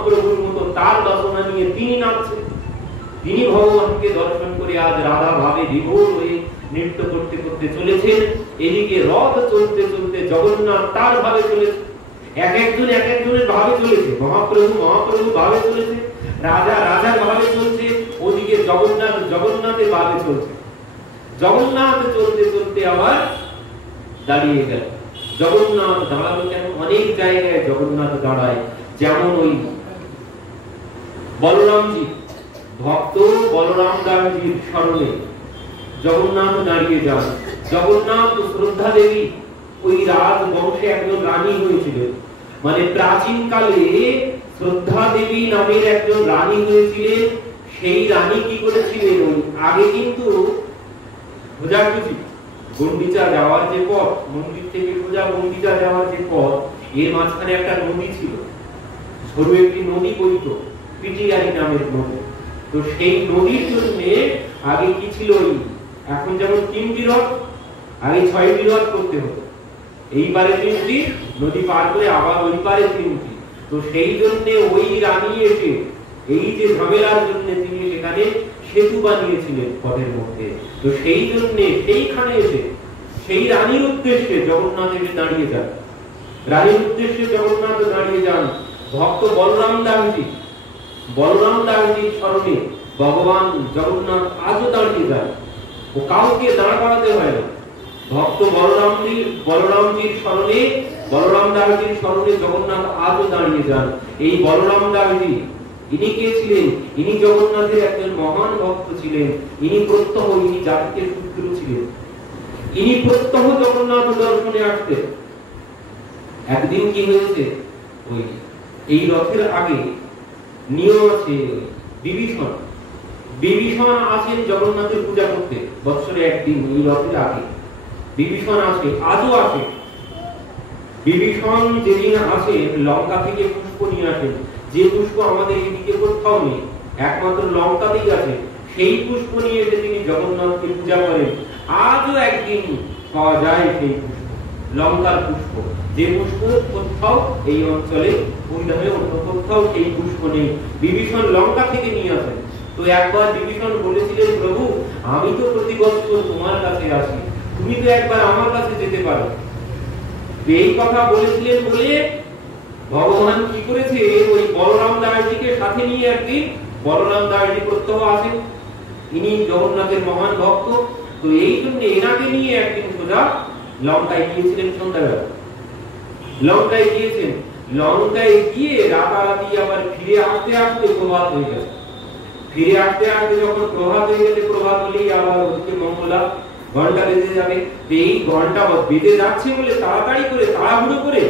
মহাপ্রভুর মতো তার বাসনা নিয়ে তিনি নাচছেন। তিনি ভগবানকে দর্শন করে আজ রাধা ভাবে বিভোর হয়ে নৃত্য করতে করতে চলেছেন। এদিকে রথ চলতে চলতে জগন্নাথ তার ভাবে চলেছে, এক একজনের ভাবে চলেছে। মহাপ্রভু ভাবে চলেছে, রাজা রাজার ভাবে চলছে, ওদিকে জগন্নাথের ভাবে চলছে। জগন্নাথ চলতে চলতে আবার দাঁড়িয়ে গেল। জগন্নাথ দাঁড়ালো কেন? অনেক জায়গায় জগন্নাথ দাঁড়ায়, যেমন ওই বলরামজি, ভক্ত বলরাম দাসজির স্মরণে জগন্নাথ দাঁড়িয়ে যান। জগন্নাথ শ্রদ্ধা দেবী ওই রাজবংশে একজন রানী হয়েছিল, মানে প্রাচীন কালে শ্রদ্ধা দেবী নামের একজন রানী হয়েছিলেন। সেই রানী কি করেছিলেন, আগে কিন্তু খোঁজাখুঁজি গন্ডিচা যাওয়ার যে পথ, মন্দির থেকে খোঁজা গন্ডিচা যাওয়ার যে পথ, এর মাঝখানে একটা নদী ছিল, সরু একটি নদী বইত, পিটিয়ারি নামের নদী। তো সেই নদীর জন্য আগে কি ছিল, এখন যেমন 3টি রথ, আগে 6টি রথ করতে হতো। এই পারে 3টি, নদী পার করে আবার ওই পারে 3টি। তো সেই জন্য ওই রানী এসে এই যে ঝামেলার জন্য তিনি সেখানে সেতু বানিয়েছিলেন পথের মধ্যে। তো সেই জন্য সেইখানে এসে সেই রানীর উদ্দেশ্যে জগন্নাথ এসে দাঁড়িয়ে যান। রানীর উদ্দেশ্যে জগন্নাথ দাঁড়িয়ে যান। ভক্ত বলরাম দাসজির স্মরণে ভগবান জগন্নাথ আজও দাঁড়িয়ে যান। ও কাউকে দাঁড় করাতে হয় না। ভক্ত বলরামজির স্মরণে, বলরাম দাসজির স্মরণে জগন্নাথ আজও দাঁড়িয়ে যান। এই বলরাম দাসজি ইনি কে ছিলেন? ইনি জগন্নাথের একজন মহান ভক্ত ছিলেন। ইনি প্রত্যহ, ইনি জাতিতে শূদ্র ছিলেন। ইনি প্রত্যহ জগন্নাথ দর্শনে আসতেন। একদিন কি হয়েছে, ওই এই রথের আগে নিয়ম আছে, বিভীষণ আসেন জগন্নাথের পূজা করতে বৎসরে একদিন। এই রথের আগে বিভীষণ আসে, আজও আসে। বিভীষণ যেদিন আসে লঙ্কা থেকে পুষ্প নিয়ে আসেন, যে পুষ্প আমাদের এদিকে কোথাও নেই, একমাত্র লঙ্কাতেই আছে। সেই পুষ্প নিয়ে এসে তিনি জগন্নাথকে পূজা করেন। আজও একদিন পাওয়া যায় সেই পুষ্প, লঙ্কার পুষ্প, যে পুষ্প কোথাও এই অঞ্চলে ওই নামে অন্য কোথাও সেই পুষ্প নেই। বিভীষণ লঙ্কা থেকে নিয়ে আসেন। তো একবার বিভীষণ বলেছিলেন, প্রভু আমি তো প্রতি বছর তোমার কাছে আসি, তুমি তো একবার আমার কাছে যেতে পারো। এই কথা বলেছিলেন বলে ভগবান কি করেছে, ওই বলরাম দাসজিকে সাথে নিয়ে একদিন, বলরাম দাসজি প্রত্যহ আসেন, ইনি জগন্নাথের মহান ভক্ত। তো এই জন্য এনাকে নিয়ে একদিন সোজা লঙ্কায় গিয়েছিলেন। সন্ধ্যাবেলা লঙ্কায় গিয়েছেন। লঙ্কায় গিয়ে রাতারাতি আবার ফিরে আসতে আসতে প্রভাত হয়ে গেছে। ফিরে আসতে আসতে যখন প্রভাত হয়ে গেছে, প্রভাত হলেই আবার ওদিকে মঙ্গলা ঘন্টা বেজে যাবে। এই ঘন্টা বেজে যাচ্ছে বলে তাড়াতাড়ি করে তাড়াহুড়ো করে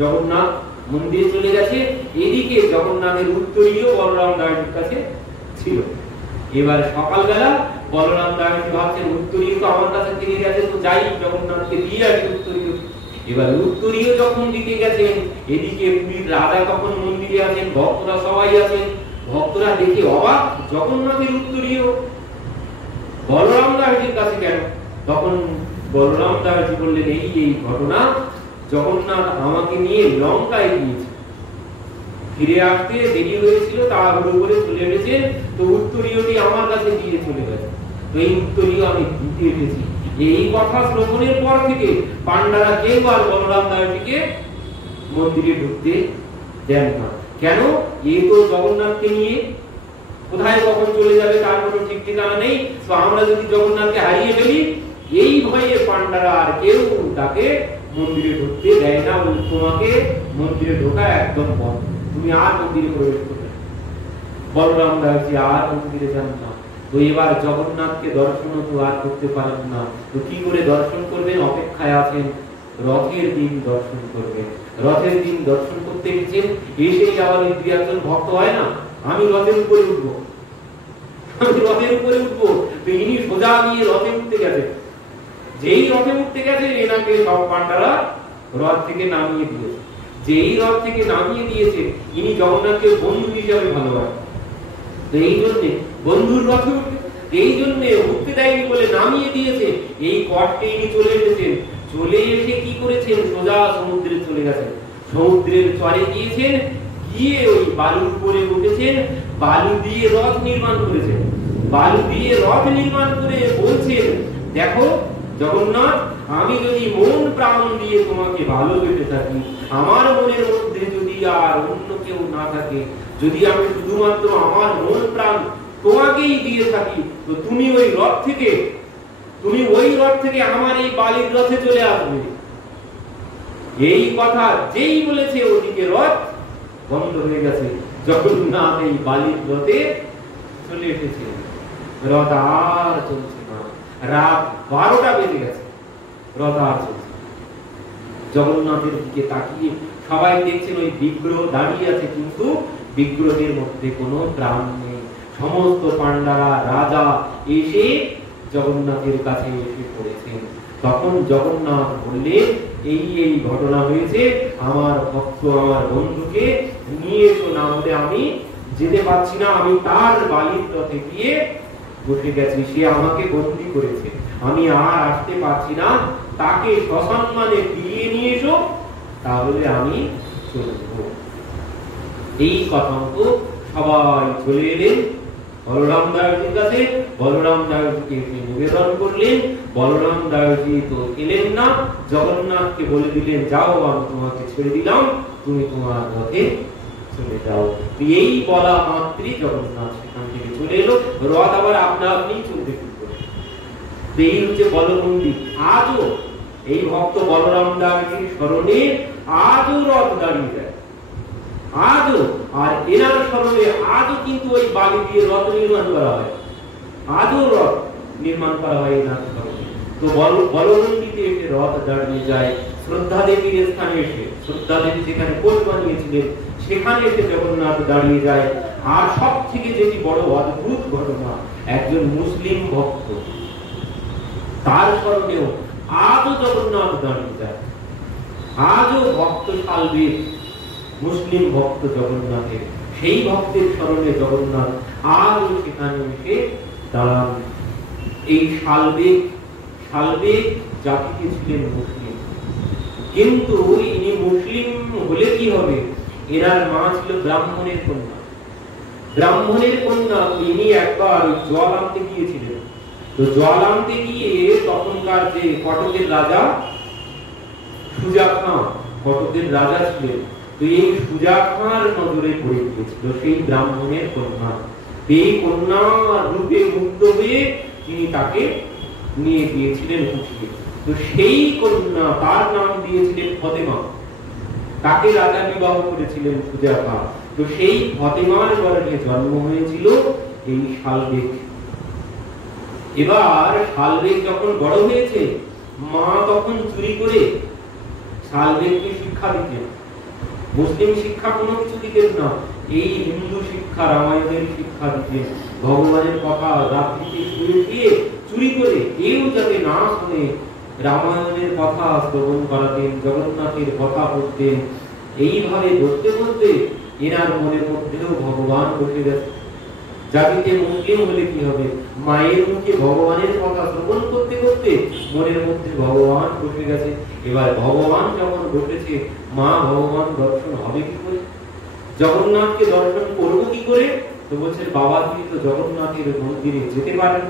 জগন্নাথ মন্দিরে চলে গেছে। এদিকে জগন্নাথের উত্তরীয় বলরাম দাসজির কাছে ছিল। এবার সকালবেলা বলরাম দাসজি ভাবছেন, উত্তরীয় তো আমার কাছে থেকে গেছে, তো যাই জগন্নাথকে দিয়ে আসি উত্তরীয়। এবার উত্তরীয় যখন দিতে গেছেন, এদিকে পুরীর রাজা তখন মন্দিরে আছেন, ভক্তরা সবাই আছেন। ভক্তরা দেখে অবাক, জগন্নাথের উত্তরীয় বলরাম দাসজির কাছে কেন? তখন বলরাম দাসজি বললেন, এই ঘটনা, জগন্নাথ আমাকে নিয়ে লঙ্কায় গিয়েছে, ফিরে আসতে দেরি হয়েছিল, তাড়াহুড়ো করে চলে এসেছেন, তো উত্তরীয়টি আমার কাছে দিয়ে চলে গেছে, তো এই উত্তরীয় আমি দিতে এসেছি। এই কথা শ্রবণের পর থেকে পান্ডারা কেউ আর বলরাম দাসজিকে মন্দিরে ঢুকতে দেন না। কেন? এই তো জগন্নাথকে নিয়ে কোথায় কখন চলে যাবে তার কোনো ঠিক ঠিকানা নেই। তো আমরা যদি জগন্নাথকে হারিয়ে ফেলি, এই ভয়ে পান্ডারা আর কেউ তাকে মন্দিরে ঢুকতে দেয় না। তোমাকে মন্দিরে ঢোকা একদম বন্ধ, তুমি আর মন্দিরে প্রবেশ করবে। বলরাম দাসজি আর মন্দিরে যান না। তো এবার জগন্নাথকে দর্শন তো আর করতে পারেন না। তো কি করে দর্শন করবেন? অপেক্ষায় আছেন, রথের দিন দর্শন করবেন। রথের দিন দর্শন করতে গেছেন, এসেই আবার দুই একজন ভক্ত হয় না, আমি রথের উপরে উঠবো, আমি রথের উপরে উঠবো। তো ইনি সোজা নিয়ে রথে উঠতে গেছেন। যেই রথে উঠতে গেছেন, এনাকে সব পান্ডারা রথ থেকে নামিয়ে দিয়েছে। যেই রথ থেকে নামিয়ে দিয়েছে, ইনি জগন্নাথকে বন্ধু হিসাবে ভালোবাসেন। তো এই জন্যে বন্ধুর রথে উঠবে, এই জন্যে উঠতে দেয়নি বলে নামিয়ে দিয়েছে। এই কষ্টে ইনি চলে এসেছেন। চলে এসে কি করেছেন? সোজা সমুদ্রে চলে গেছেন। সমুদ্রের চরে গিয়েছেন, গিয়ে ওই বালুর উপরে উঠেছেন, বালু দিয়ে রথ নির্মাণ করেছেন। বালু দিয়ে রথ নির্মাণ করে বলছেন, দেখো জগন্নাথ, আমি যদি মন প্রাণ দিয়ে তোমাকে ভালোবেসে থাকি, আমার মনের মধ্যে যদি আর অন্য কেউ না থাকে, যদি আমি শুধুমাত্র আমার মন প্রাণ তোমাকেই দিয়ে থাকি, তো তুমি ওই রথ থেকে আমার এই বালির রথে চলে আসবে। এই কথা যেই বলেছে, ওদিকে রথ বন্ধ হয়ে গেছে। জগন্নাথ এই বালির রথে চলে এসেছে। রথ আর চলছে না, রাত 12টা বেজে গেছে, রথ আর চলছে। জগন্নাথের দিকে তাকিয়ে সবাই দেখছেন ওই বিগ্রহ দাঁড়িয়ে আছে, কিন্তু বিগ্রহের মধ্যে কোনো প্রাণ নেই। সমস্ত পান্ডারা, রাজা এসে জগন্নাথের কাছে এসে পড়েছেন। তখন জগন্নাথ বললেন, এই ঘটনা হয়েছে, আমার ভক্ত, আমার বন্ধুকে নিয়ে এসো, না হলে আমি যেতে পারছি না। আমি তার বালির রথে গিয়ে বসে গেছি, সে আমাকে বন্দী করেছে, আমি আর আসতে পারছি না, তাকে সসম্মানে ফিরিয়ে নিয়ে এসো, তাহলে আমি চলে যাব। এই কথা মতো সবাই চলে এলেন বলরাম দাসজির কাছে। বলরাম দাসজিকে নিবেদন করলেন। বলরাম দাসজি তো এলেন না, জগন্নাথকে বলে দিলেন, যাও, আমি তোমাকে ছেড়ে দিলাম, তুমি তোমার রথে চলে যাও। এই বলা মাত্রই জগন্নাথ সেখান থেকে চলে এলো। রথ আবার আপনা আপনি চলতে শুরু করলো। এই হচ্ছে বলমন্দির। আজও এই ভক্ত বলরাম দাসজির স্মরণে আজও রথ দাঁড়িয়ে যায়, আজও। আর এনার স্মরণে আজও কিন্তু ওই বালি দিয়ে রথ নির্মাণ করা হয়, আজও রথ নির্মাণ করা হয় এনার স্মরণে। তো বলমন্দিরে এসে রথ দাঁড়িয়ে যায়। শ্রদ্ধা দেবীর স্থানে এসে, শ্রদ্ধা দেবী যেখানে কোট বানিয়েছিলেন সেখানে এসে জগন্নাথ দাঁড়িয়ে যায়। আর সব থেকে যেটি বড় অদ্ভুত ঘটনা, একজন মুসলিম ভক্ত, তার স্মরণেও আজও জগন্নাথ দাঁড়িয়ে যায়। আজও ভক্ত শালবেগ, মুসলিম ভক্ত জগন্নাথের, সেই ভক্তের স্মরণে জগন্নাথ আজও সেখানে এসে দাঁড়ান। এই শালবেগ জাতিতে ছিলেন মুসলিম, কিন্তু ইনি মুসলিম হলে কি হবে, এনার মা ছিল ব্রাহ্মণের কন্যা। ব্রাহ্মণের কন্যা ইনি একবার জল আনতে গিয়েছিলেন। তো জল আনতে গিয়ে তখনকার যে কটকের রাজা সুজা খাঁ, কটকের রাজা ছিলেন, তো এই সুজা খাঁর নজরে পড়ে গিয়েছিল সেই ব্রাহ্মণের কন্যা। এই কন্যা রূপে মুগ্ধ হয়ে তিনি তাকে নিয়ে গিয়েছিলেন উঠিয়ে। তো সেই কন্যা, তার নাম দিয়েছিলেন ফতেমা, তাকে রাজা বিবাহ করেছিলেন সুজা খাঁ। তো সেই ফতেমার গর্ভে জন্ম হয়েছিল এই শালবেগ। এবার শালবেগ যখন বড় হয়েছে, মা তখন চুরি করে শালবেগকে শিক্ষা দিতেন। মুসলিম শিক্ষা কোনো কিছু দিতেন না, এই হিন্দু শিক্ষা, রামায়ণের শিক্ষা দিতেন। ভগবানের কথা রাত্রিতে শুয়ে দিয়ে চুরি করে, কেউ যাতে না শুনে রামায়ণের কথা শ্রবণ করাতেন, জগন্নাথের কথা বলতেন। এইভাবে বলতে বলতে এনার মনের মধ্যেও ভগবান বসে গেছে। জাতিতে মুসলিম হলে কি হবে, মায়ের মুখে ভগবানের কথা শ্রবণ করতে করতে মনের মধ্যে ভগবান বসে গেছে। এবার ভগবান যখন বসেছে, মা ভগবান দর্শন হবে কি করে, জগন্নাথকে দর্শন করবো কি করে? তো বলছেন, বাবা তিনি তো জগন্নাথের মন্দিরে যেতে পারেন।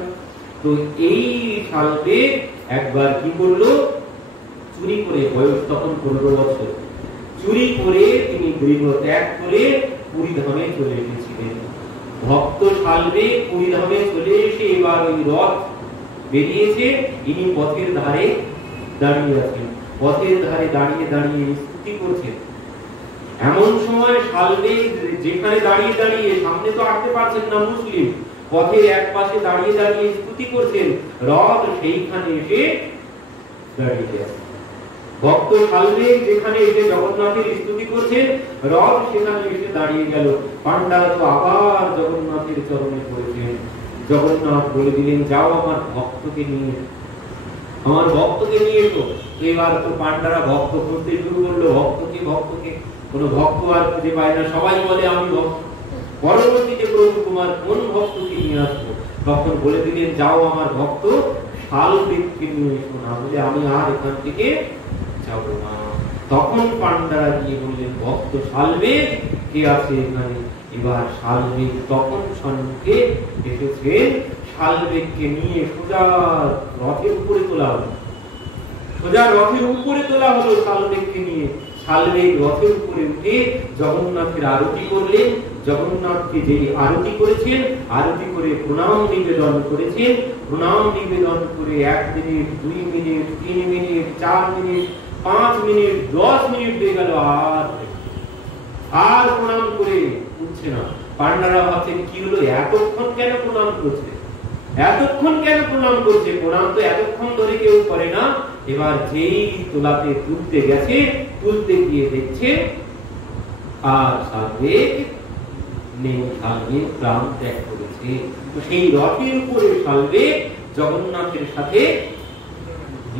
তো এই শালবেগ একবার কি করলো, চুরি করে, বয়স তখন 15 বছর, চুরি করে তিনি গৃহ ত্যাগ করে পুরী ধামে চলে এসেছিলেন। ভক্ত শালবেগ পুরী ধামে চলে এসে এবার ওই রথ বেরিয়েছে, ইনি পথের ধারে দাঁড়িয়ে আছেন, পথের ধারে দাঁড়িয়ে দাঁড়িয়ে স্তুতি করছেন। এমন সময় শালবেগ যেখানে দাঁড়িয়ে দাঁড়িয়ে, সামনে তো আসতে পারছেন না মুসলিম, পথের এক পাশে দাঁড়িয়ে দাঁড়িয়ে স্তুতি করছেন, রথ সেইখানে এসে দাঁড়িয়ে আছে। ভক্ত শালবেগ যেখানে এসে জগন্নাথের স্তুতি করছেন, রথ সেখানে এসে দাঁড়িয়ে গেল। পান্ডারা তো আবার জগন্নাথের চরণে পড়েছেন। জগন্নাথ বলে দিলেন, যাও আমার ভক্তকে নিয়ে, আমার ভক্তকে নিয়ে এসো। এবার তো পান্ডারা ভক্ত খুঁজতে শুরু করলো, ভক্তকে কোনো ভক্ত আর খুঁজে পায় না, সবাই বলে আমি ভক্ত। পরবর্তীতে প্রভু কুমার কোন ভক্তকে নিয়ে আসবো, তখন বলে দিলেন, যাও আমার ভক্ত শালবেগকে নিয়ে এসো, না হলে আমি আর এখান থেকে যাব না। তখন পান্ডারা গিয়ে বললেন, ভক্ত শালবেগ কে আছে এখানে? এবার শালবেগ তখন সম্মুখে এসেছেন। শালবেগকে নিয়ে সোজা রথের উপরে তোলা হলো, সোজা রথের উপরে তোলা হলো শালবেগকে নিয়ে। শালবেগ রথের উপরে উঠে জগন্নাথের আরতি করলেন। জগন্নাথকে যে আরতি করেছেন, আরতি করে প্রণাম নিবেদন করেছেন। প্রণাম নিবেদন করে 1 minute, 2 minute, 3 minute, 4 minute, 5 minute, 10 minute হয়ে গেল, আর প্রণাম করে উঠছে না। পান্ডারা ভাবছেন কি হলো, এতক্ষণ কেন প্রণাম করছে, এতক্ষণ কেন প্রণাম করছে? প্রণাম তো এতক্ষণ ধরে কেউ করে না। এবার যেই তোলাতে তুলতে গেছে, তুলতে গিয়ে দেখছে আর শালবেগ নেই, শালবেগ প্রাণ ত্যাগ করেছে। তো সেই রথের উপরে শালবেগ জগন্নাথের সাথে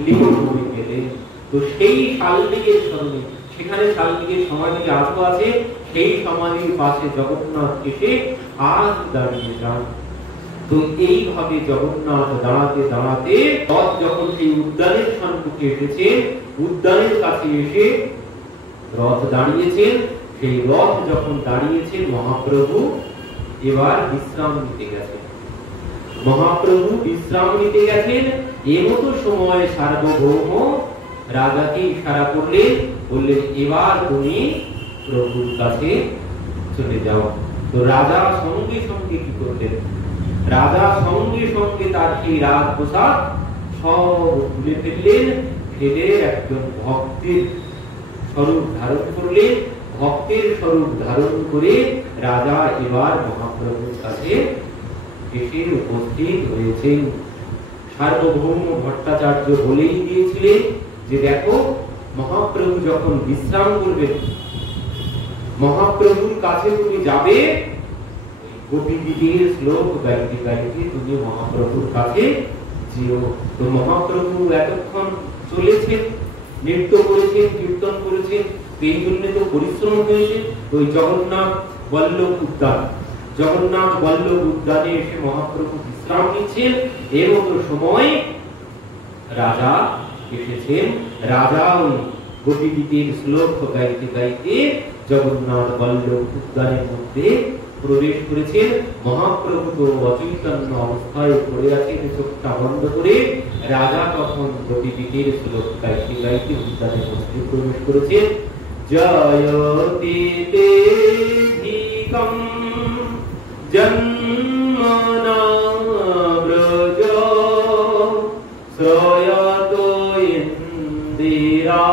লীন হয়ে গেলেন। তো সেই শালবেগের স্মরণে, সেখানে শালবেগের সমাধি আজও আছে, সেই সমাধির পাশে জগন্নাথ এসে আজ দাঁড়িয়ে যান। তো এইভাবে জগন্নাথ দাঁড়াতে দাঁড়াতে রথ যখন সেই উদ্যানের সম্মুখে এসেছে, উদ্যানের কাছে এসে রথ দাঁড়িয়েছেন। সেই রথ যখন দাঁড়িয়েছেন, মহাপ্রভু এবার বিশ্রাম নিতে গেছেন। মহাপ্রভু বিশ্রাম নিতে গেছেন। এমতো সময় সার্বভৌম রাজাকে ইশারা করলেন, বললেন এবার তুমি প্রভুর কাছে চলে যাও। তো রাজা সঙ্গে সঙ্গে কি করলেন? রাজা সঙ্গে সঙ্গে তার সেই রাজ পোশাক সব খুলে ফেললেন, ফেলে একজন ভক্তের স্বরূপ ধারণ করলেন। ভক্তের স্বরূপ ধারণ করে রাজা এবার মহাপ্রভুর কাছে এসে উপস্থিত হয়েছেন। সার্বভৌম ভট্টাচার্য বলেই দিয়েছিলেন যে দেখো, মহাপ্রভু যখন বিশ্রাম করবেন, মহাপ্রভুর কাছে তুমি যাবে, গোপীগীতির শ্লোক গাইতে গাইতে তুমি মহাপ্রভুর কাছে যেও। তো মহাপ্রভু এতক্ষণ চলেছেন, নৃত্য করেছেন, কীর্তন করেছেন, এই জন্য তো পরিশ্রম হয়েছে। তো জগন্নাথ বল্লভ উদ্যান, জগন্নাথ বল্লভ উদ্যানে এসে মহাপ্রভু বিশ্রাম নিচ্ছেন। এর মতো সময় রাজা এসেছেন। রাজা ওই গোপীগীতির শ্লোক গাইতে গাইতে জগন্নাথ বল্লভ উদ্যানের মধ্যে প্রবেশ করেছেন। মহাপ্রভু তো অচৈতন্য অবস্থায় পড়ে আছেন চোখটা বন্ধ করে। রাজা তখন গোপীগীতির শ্লোক গাইতে গাইতে উদ্যানের মধ্যে প্রবেশ করেছেন। জয়তি দেহিকম জন্মনা ব্রজ শ্রয়তো ইন্দিরা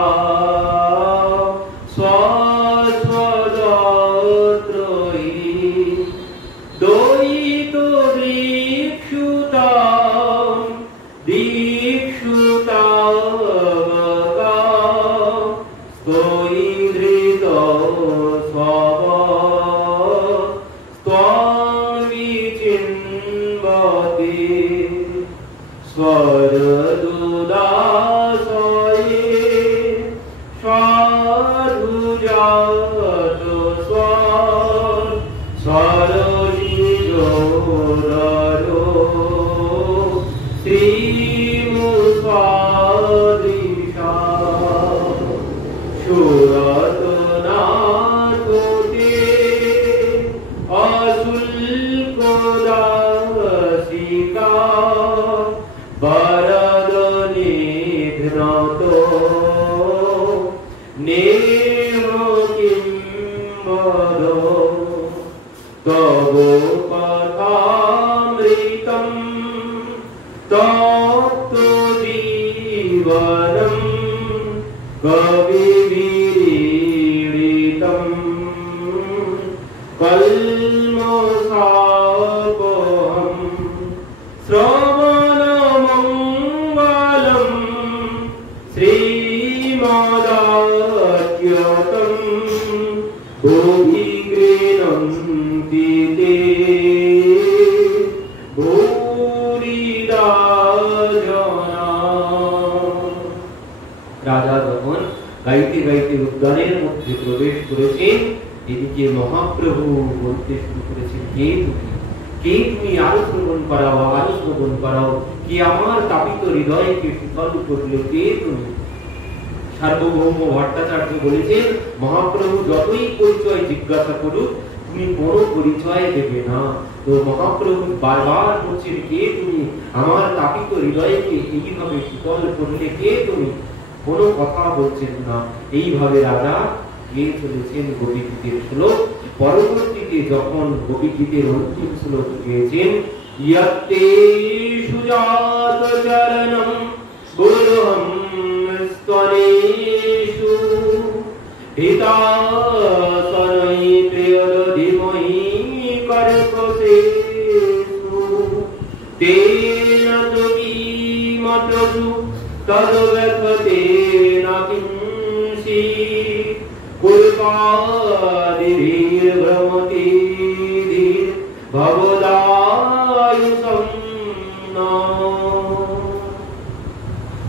রাজা যখন গাইতে গাইতে উদ্যানের মধ্যে প্রবেশ করেছেন, এদিকে মহাপ্রভু বলতে শুরু করেছেন, কে তুমি, কে তুমি, আরো শ্রবণ করাও, আরো শ্রবণ করাও, কি আমার তাপিত হৃদয়কে শীতল করলে, কে তুমি? সার্বভৌম ভট্টাচার্য বলেছেন, মহাপ্রভু যতই পরিচয় জিজ্ঞাসা করুক তুমি কোনো পরিচয় দেবে না। তো মহাপ্রভু বারবার বলছেন, কে তুমি? আমার তাপিত হৃদয়কে এইভাবে শীতল করলে কে তুমি? কোনো কথা বলছেন না। এইভাবে রাজা গিয়ে চলেছেন গোপীগীতের শ্লোক। পরবর্তীতে যখন গোপীগীতের অন্তিম শ্লোক গিয়েছেন, ইয়ত্তে সুজাত চরণম গুরুহম স্তনেষু হিতাসনৈ প্রিয়রধিমহি কর্কশেষু তেন তুমিমতসু তদ্ব্যথতেন কিঞ্চি কুল্পাদির্ভ্রমতিধির ভবদায়ুষম নঃ।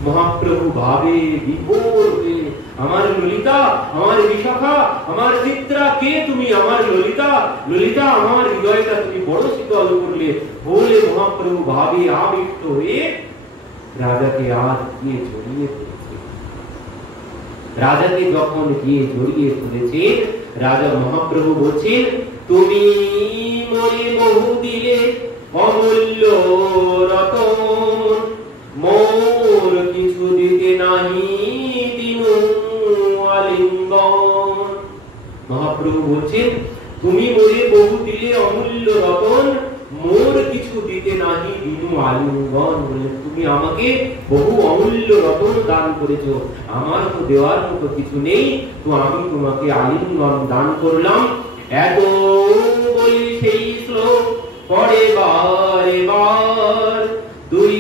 মহাপ্রভু ভাবে বিভোর হয়ে, আমার ললিতা, আমার বিশাখা, আমার চিত্রা, কে তুমি? আমার ললিতা, ললিতা, আমার হৃদয়টা তুমি বড় শীতল করলে বলে মহাপ্রভু ভাবে আবিষ্ট হয়ে রাজাকে আর গিয়ে জড়িয়ে ধরেছে। রাজাকে যখন গিয়ে জড়িয়ে ধরেছে, রাজা মহাপ্রভু বলছেন, তুমি মনে বহু দিলে অমূল্য রতন, মোর কিছু দিতে নাহি দিনু আলিঙ্গন। মহাপ্রভু বলছেন, তুমি মোরে বহু দিলে অমূল্য রতন, মোর কিছু দিতে নাহি দিনু আলিঙ্গন। বলে তুমি আমাকে বহু অমূল্য রতন দান করেছো, আমার তো দেওয়ার মতো কিছু নেই, তো আমি তোমাকে আলিঙ্গন দান করলাম। এত বলি সেই শ্লোক পড়ে বারে বার, দুই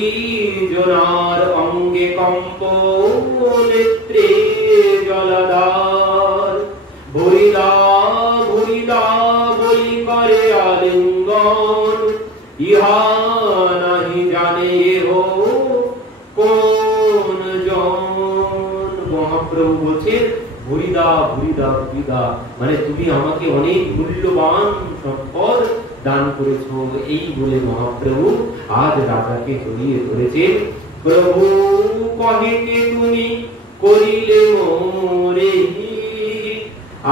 জনার অঙ্গে কম্প নেত্রে জলধার, ভরিদা ভরিদা বলি করে আলিঙ্গন, ইহা নাহি জানে হো কোন জন। মহাপ্রভু বলছেন, ভরিদা ভরিদা ভরিদা, মানে তুমি আমাকে অনেক মূল্যবান সম্পদ দান করেছো। এই বলে মহাপ্রভু আজ রাজাকে জড়িয়ে ধরেছেন। প্রভু কহিতে তুমি করিলে মোরে,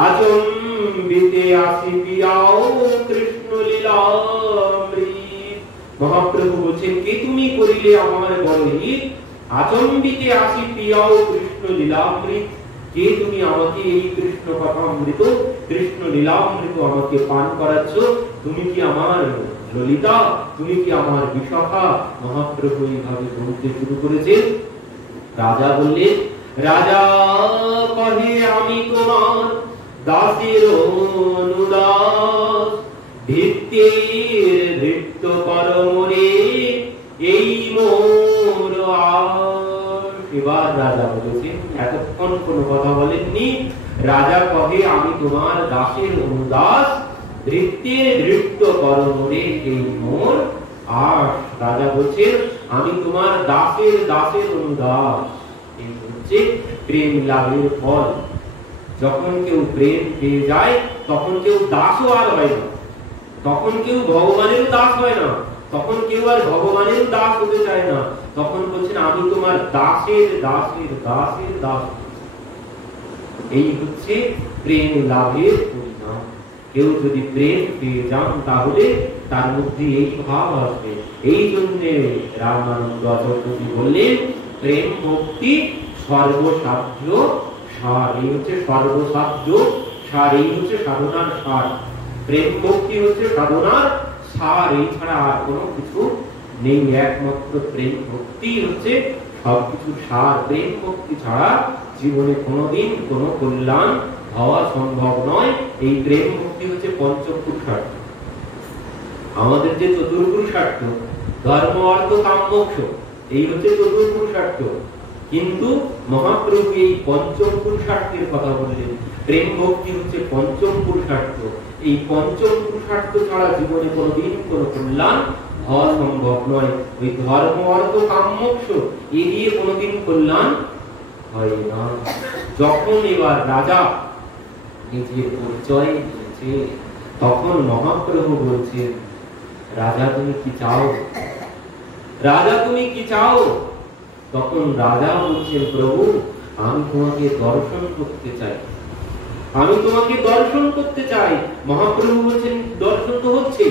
আচম্বিতে আসি পিয়াও কৃষ্ণ লীলামৃত। মহাপ্রভু বলছেন, কে তুমি করিলে আমার বড় হিত, আচম্বিতে আসি পিয়াও কৃষ্ণ লীলামৃত। কে তুমি আমাকে এই কৃষ্ণ কথামৃত, কৃষ্ণ লীলামৃত আমাকে পান করাচ্ছ? তুমি কি আমার ললিতা? তুমি কি আমার বিশাখা? মহাপ্রভু এইভাবে বলতে শুরু করেছেন। রাজা বললেন, রাজা কহে আমি তোমার দাসের অনুদাস, ভিত্তির ভৃত্য পরমরে এই মোর আশ। এবার রাজা বলেছেন, এতক্ষণ কোনো কথা বলেননি। রাজা কহে আমি তোমার দাসের অনুদাস, ভৃত্যের ভৃত্য পরমরে এই মোর আশ। রাজা বলছেন, আমি তোমার দাসের দাসের অনুদাস। এই হচ্ছে প্রেম লাভের ফল। যখন কেউ প্রেম পেয়ে যায়, তখন কেউ দাসও আর হয় না, তখন কেউ ভগবানের দাস হয় না, তখন কেউ আর ভগবানের দাস হতে চায় না। তখন বলছেন, আমি তোমার দাসের দাসের দাসের দাস। এই হচ্ছে প্রেম লাভের পরিণাম। কেউ যদি প্রেম পেয়ে যান, তাহলে তার মধ্যে এই ভাব আসবে। এই জন্য রামানন্দ আচার্য বললেন, প্রেম ভক্তি সর্বসাধ্য সার। এই হচ্ছে সর্বসাধ্য সার, এই হচ্ছে সাধনার সার। প্রেম ভক্তি হচ্ছে সাধনার সার, এই ছাড়া আর কোনো কিছু নেই। একমাত্র প্রেম ভক্তি হচ্ছে সবকিছুর সার। প্রেম ভক্তি ছাড়া জীবনে কোনোদিন কোনো কল্যাণ হওয়া সম্ভব নয়। এই প্রেম ভক্তি হচ্ছে পঞ্চপুরুষার্থ। আমাদের যে চতুর্পুরুষার্থ, ধর্ম অর্থ কাম মোক্ষ, এই হচ্ছে চতুর্পুরুষার্থ। কিন্তু মহাপ্রভু এই পঞ্চম পুরুষার্থের কথা বললেন। প্রেম ভক্তি হচ্ছে পঞ্চম পুরুষার্থ। এই পঞ্চম পুরুষার্থ ছাড়া জীবনে কোনোদিন কোনো কল্যাণ হওয়া সম্ভব নয়। ওই ধর্ম অর্থ কাম মোক্ষ এ দিয়ে কোনোদিন কল্যাণ হয় না। যখন এবার রাজা নিজের পরিচয় দিয়েছে, তখন মহাপ্রভু বলছেন, রাজা তুমি কি চাও? রাজা তুমি কি চাও? তখন রাজা বলছেন, প্রভু আমি তোমাকে দর্শন করতে চাই, আমি তোমাকে দর্শন করতে চাই। মহাপ্রভু বলছেন দর্শন তো হচ্ছে,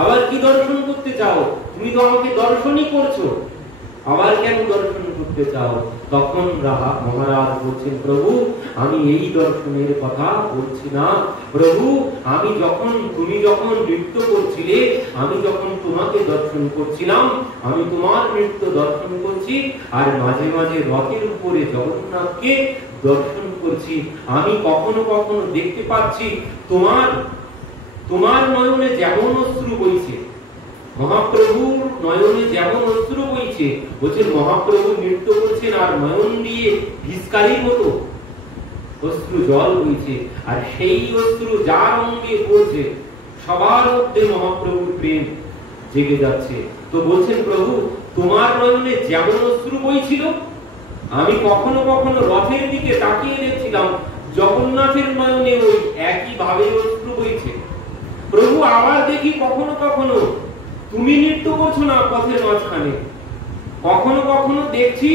আবার কি দর্শন করতে চাও? তুমি তো আমাকে দর্শনই করছো, আবার কেন দর্শন করতে চাও? তখন মহারাজ বলছেন, প্রভু আমি এই দর্শনের কথা বলছি না। প্রভু তুমি যখন নৃত্য করছিলে, আমি যখন তোমাকে দর্শন করছিলাম, আমি তোমার নৃত্য দর্শন করছি, আর মাঝে মাঝে রথের উপরে জগন্নাথকে দর্শন করছি। আমি কখনো কখনো দেখতে পাচ্ছি তোমার নয়নে যেমন অশ্রু বইছে, মহাপ্রভুর নয়নে যেমন অশ্রু বইছে, বলছেন মহাপ্রভু নৃত্য করছেন আর নয়ন দিয়ে ভিস্কারির মতো অশ্রু জল বইছে, আর সেই অশ্রু যার অঙ্গে পড়ছে সবার মধ্যে মহাপ্রভুর প্রেম জেগে যাচ্ছে। তো বলছেন প্রভু তোমার নয়নে যেমন অশ্রু বইছিল, আমি কখনো কখনো রথের দিকে তাকিয়ে দেখছিলাম জগন্নাথের নয়নে ওই একই ভাবে অশ্রু বইছে। প্রভু আবার দেখি কখনো কখনো তুমি নৃত্য করছো না পথের মাঝখানে, কখনো কখনো দেখছি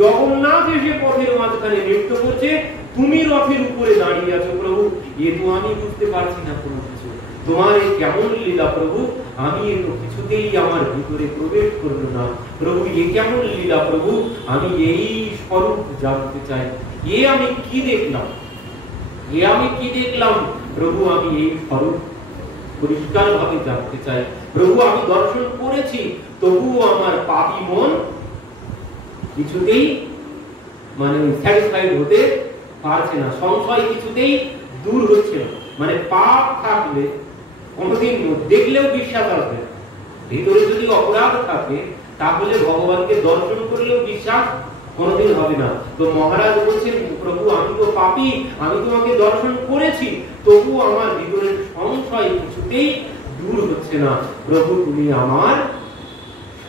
জগন্নাথ এসে পথের মাঝখানে নৃত্য করছে, তুমি রথের উপরে দাঁড়িয়ে আছো। প্রভু এ তো আমি বুঝতে পারছি না কোনো কিছু, তোমার এই কেমন লীলা প্রভু, আমি এ তো কিছুতেই আমার ভিতরে প্রবেশ করলো না। প্রভু এ কেমন লীলা প্রভু, আমি এই স্বরূপ জানতে চাই। আমি কি দেখলাম, আমি কি দেখলাম প্রভু, আমি এই স্বরূপ পরিষ্কার ভাবে জানতে চাই। প্রভু আমি দর্শন করেছি, তবুও আমার পাপী মন কিছুতেই স্যাটিসফাইড হতে পারছে না, সংশয় কিছুতেই দূর হচ্ছে না। পাপ থাকলে কোনদিন দেখলেও বিশ্বাস আসবে, ভিতরে যদি অপরাধ থাকে তাহলে ভগবানকে দর্শন করলেও বিশ্বাস কোনদিন হবে না। তো মহারাজ বলছেন প্রভু আমি তো পাপী, আমি তোমাকে দর্শন করেছি, তবু আমার ভিতরের সংশয় কিছুতেই দূর হচ্ছে না। প্রভু তুমি আমার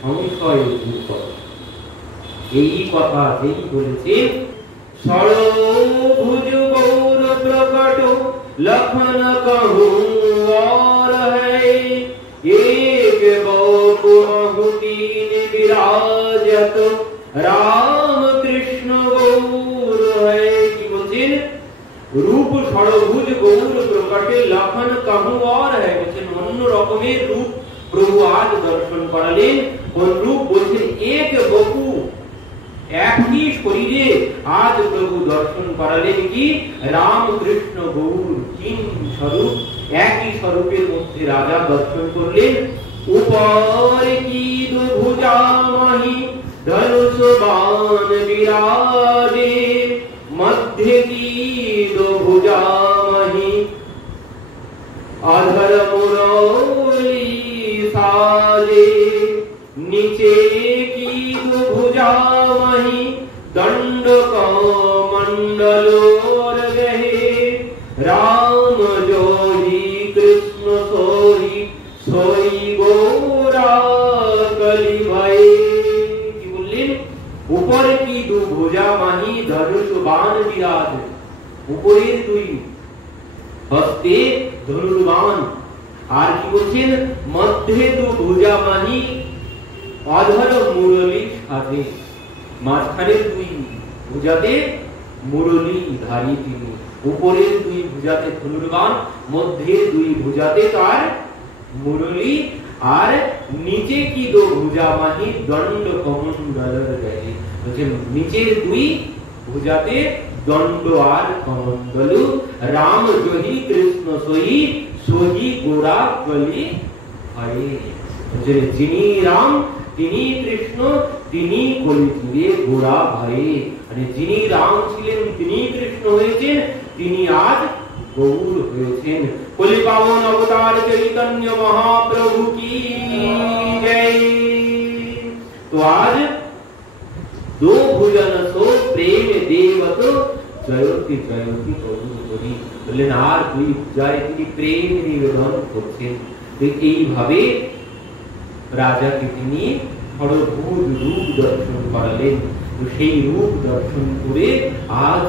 সংশয় দূর করো। এই কথা যেই বলেছে, সরভুজ গৌর প্রকট লক্ষণ कहूं और है, एक बहु तीन विराजत राम कृष्ण गौर है। কি বলছেন? রূপ ষড়ভুজ গৌর প্রকটে লক্ষণ कहूं और है, বলছেন অন্য রকমের রূপ প্রভু আজ দর্শন করালেন। কোন রূপ? বলছেন এক বহু, একই শরীরে আজ প্রভু দর্শন করালেন কি? রাম কৃষ্ণ গৌর, তিন স্বরূপ, একই স্বরূপের মধ্যে রাজা দর্শন করলেন। উপর কি ভুজা মাহি ধনুষ বাণ বিরাজে, মধ্যে কি ভুজা মাহি अधर मुरली साजे, नीचे की भुजा वही दंड कमंडल रहे, राम जो ही कृष्ण सोई सोई गोरा कली भय। কি বললেন? উপরে কি দু ভুজা মাহি ধনুষ বাণ বিরাজ, উপরের দুই হস্তে ধনুর্বাণ। আর কি বলছেন? মধ্যে দু ভুজা মাহি অধর মুরলী সাজে, মাঝখানের দুই ভুজাতে মুরলী ধারী তিনি। উপরের দুই ভুজাতে ধনুর্বাণ, মধ্যে দুই ভুজাতে তার মুরলী, আর নিচে কি দো ভুজা মাহি দণ্ড কমণ্ডল রহে, বলছেন নিচের দুই ভুজাতে দণ্ড আর কমণ্ডল। রাম জহি কৃষ্ণ সহি সহি গোরা কলি হরে, যিনি রাম তিনি কৃষ্ণ, তিনি কলিযুগে গোরা ভয়ে। যিনি রাম ছিলেন তিনি কৃষ্ণ হয়েছেন, তিনি আজ গৌর হয়েছেন। কলি পাবন অবতার চৈতন্য মহাপ্রভু কি জয়। তো আজ दो भुजन सो प्रेम देवत জয়তি জয়তি প্রভু বলি বললেন, আর দুই ভুজায় তিনি প্রেম নিবেদন করছেন। এইভাবে রাজাকে তিনি সর্বভুজ রূপ দর্শন করালেন। সেই রূপ দর্শন করে আজ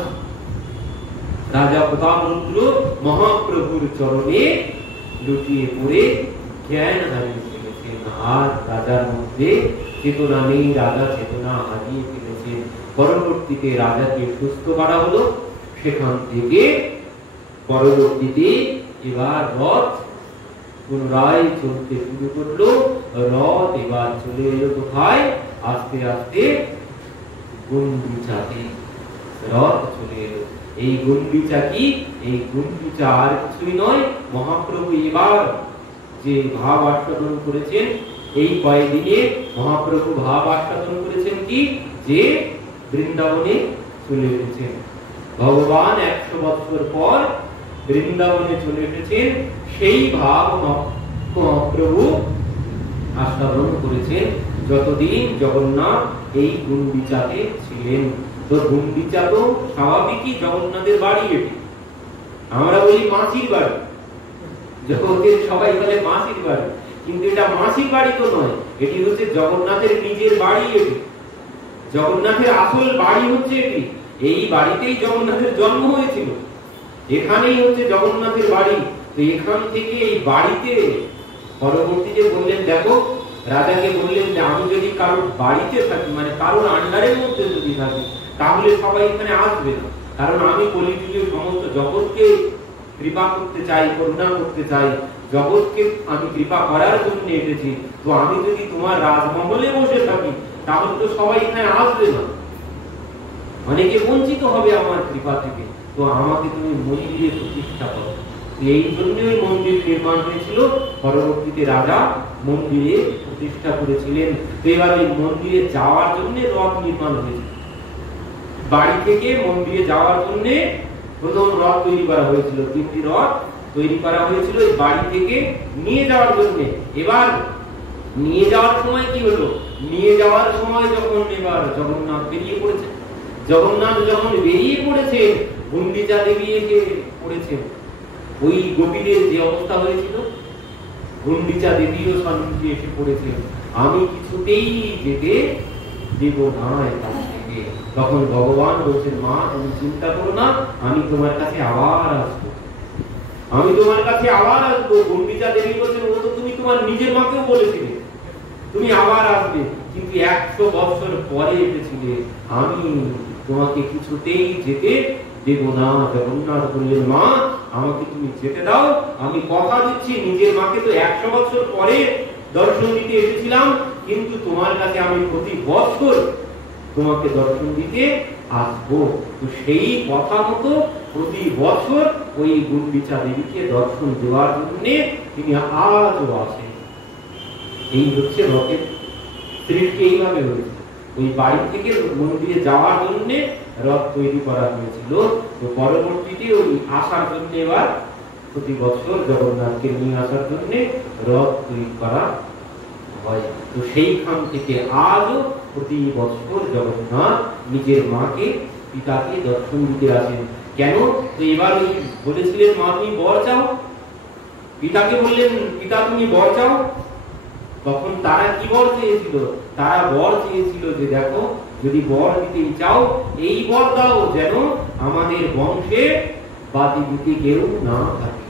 রাজা প্রতাপরুদ্র মহাপ্রভুর চরণে লুটিয়ে পড়ে জ্ঞান হারিয়ে ফেলেছেন। আর রাজার মধ্যে চেতনা নেই, রাজা চেতনা হারিয়ে ফেলেছেন। পরবর্তীতে রাজাকে সুস্থ করা হলো, সেখান থেকে পরবর্তীতে এবার রথ পুনরায় চলতে শুরু করলো। রথ এবার চলে এলো কোথায়? আস্তে আস্তে গুন্ডিচাতে রথ চলে এলো। এই গুন্ডিচা কি? এই গুন্ডিচা আর কিছুই নয়, মহাপ্রভু এবার যে ভাব আস্বাদন করেছেন, এই কয়েকদিনে মহাপ্রভু ভাব আস্বাদন করেছেন কি? যে বৃন্দাবনে চলে এসেছেন ভগবান। 100 বছর পর বৃন্দাবনে চলে এসেছেন, সেই ভাব মহাপ্রভু আস্বাদন করেছেন যতদিন জগন্নাথ এই গুন্ডিচাতে ছিলেন। তো গুন্ডিচা তো স্বাভাবিকই জগন্নাথের বাড়ি, এটি আমরা বলি মাসির বাড়ি, জগতের সবাই বলে মাসির বাড়ি, কিন্তু এটা মাসির বাড়ি তো নয়, এটি হচ্ছে জগন্নাথের নিজের বাড়ি। এটি জগন্নাথের আসল বাড়ি হচ্ছে এটি। এই বাড়িতেই জগন্নাথের জন্ম হয়েছিল, এখানেই হচ্ছে জগন্নাথের বাড়ি। তো এখান থেকে এই বাড়িতে পরবর্তীতে বললেন, দেখো রাজাকে বললেন যে আমি যদি কারোর বাড়িতে থাকি, মানে কারোর আন্ডারের মধ্যে যদি থাকি, তাহলে সবাই এখানে আসবে না, কারণ আমি কলিযুগের সমস্ত জগৎকে কৃপা করতে চাই, করুণা করতে চাই, জগৎকে আমি কৃপা করার জন্য এসেছি। তো আমি যদি তোমার রাজমহলে বসে থাকি, তাহলে তো সবাই এখানে আসবে না, অনেকে বঞ্চিত হবে আমার কৃপা থেকে। তো আমাকে তুমি মন্দিরে প্রতিষ্ঠা করো। এই জন্যই মন্দির নির্মাণ হয়েছিল। পরবর্তীতে রাজা মন্দিরে প্রতিষ্ঠা করেছিলেন। তো এবার এই মন্দিরে যাওয়ার জন্য রথ নির্মাণ হয়েছিল। বাড়ি থেকে মন্দিরে যাওয়ার জন্য প্রথম রথ তৈরি করা হয়েছিল, 3টি রথ তৈরি করা হয়েছিল এই বাড়ি থেকে নিয়ে যাওয়ার জন্য। এবার নিয়ে যাওয়ার সময় কি হলো? নিয়ে যাওয়ার সময় যখন এবার জগন্নাথ বেরিয়ে পড়েছে, জগন্নাথ যখন বেরিয়ে পড়েছে, গুন্ডিচা দেবী এসে পড়েছে। ওই গোপীদের যে অবস্থা হয়েছিল, গুন্ডিচা দেবীও সন্নিধি এসে পড়েছে, আমি কিছুতেই যেতে দেব না এখান থেকে। তখন ভগবান বলছেন, মা তুমি চিন্তা করো না, আমি তোমার কাছে আবার আসবো, আমি তোমার কাছে আবার আসবো। গুন্ডিচা দেবী বলছেন, ও তো তুমি তোমার নিজের মাকেও বলেছিলে তুমি আবার আসবে, কিন্তু 100 বছর পরে এসেছিলে, আমি তোমাকে কিছুতেই যেতে দেব না। জগন্নাথ বললেন, মা আমাকে তুমি যেতে দাও, আমি কথা দিচ্ছি, নিজের মাকে তো 100 বছর পরে দর্শন দিতে এসেছিলাম, কিন্তু তোমার কাছে আমি প্রতি বছর তোমাকে দর্শন দিতে আসবো। তো সেই কথা মতো প্রতি বছর ওই গুন্ডিচা দেবীকে দর্শন দেওয়ার জন্য তিনি আজও আসেন। এই হচ্ছে রথের সৃষ্টি, এইভাবে হয়েছে। ওই বাড়ি থেকে মন্দিরে যাওয়ার জন্য রথ তৈরি করা হয়েছিল। তো পরবর্তীতে ওই আসার জন্য এবার প্রতি বছর জগন্নাথকে নিয়ে আসার জন্য রথ তৈরি করা হয়। তো সেইখান থেকে আজও প্রতি বছর জগন্নাথ নিজের মাকে, পিতাকে দর্শন দিতে আসেন। কেন? তো এবার ওই বলেছিলেন, মা তুমি বর চাও, পিতাকে বললেন, পিতা তুমি বর চাও। তখন তারা কি বর চেয়েছিল? তারা বর চেয়েছিল যে দেখো, যদি বর দিতে চাও এই বর দাও, যেন আমাদের বংশে বাতি দিতে কেউ না থাকে।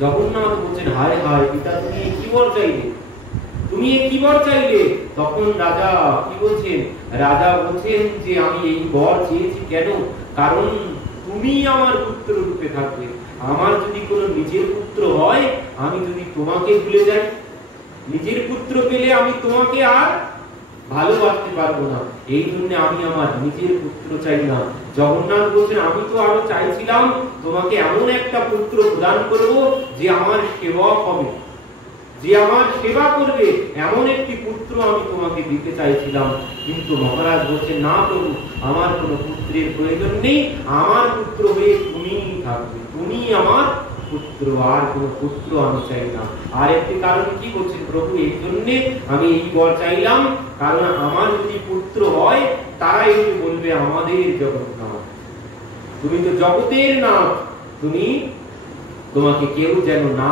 জগন্নাথ বলছেন, হায় হায় পিতা, তুমি কি বর চাইলে, তুমি কি বর চাইলে? তখন রাজা কি বলছেন? রাজা বলছেন যে আমি এই বর চেয়েছি কেন? কারণ তুমি আমার পুত্র রূপে থাকবে। আমার যদি কোনো নিজের পুত্র হয়, আমি যদি তোমাকে ভুলে যাই, নিজের পুত্র পেলে আমি তোমাকে আর ভালোবাসতে পারবো না, এই জন্য আমি আমার নিজের পুত্র চাই না। জগন্নাথ বলছেন, আমি তো আরো চাইছিলাম তোমাকে এমন একটা পুত্র প্রদান করব যে আমার সেবক হবে, যে আমার সেবা করবে, এমন একটি পুত্র আমি তোমাকে দিতে চাইছিলাম। কিন্তু মহারাজ বলছেন, না প্রভু, আমার কোনো পুত্রের প্রয়োজন নেই, আমার পুত্র হয়ে তুমি থাকবে, তুমি আমার পুত্র, আর কোনো পুত্র আমি চাই না। আর একটি কারণ কি বলছেন প্রভু, এই জন্য আমি এই বর চাইলাম, কারণ আমার যদি পুত্র হয়, তারা এসে বলবে আমাদের জগন্নাথ, তুমি তো জগতের নাথ, তোমাকে কেউ যেন না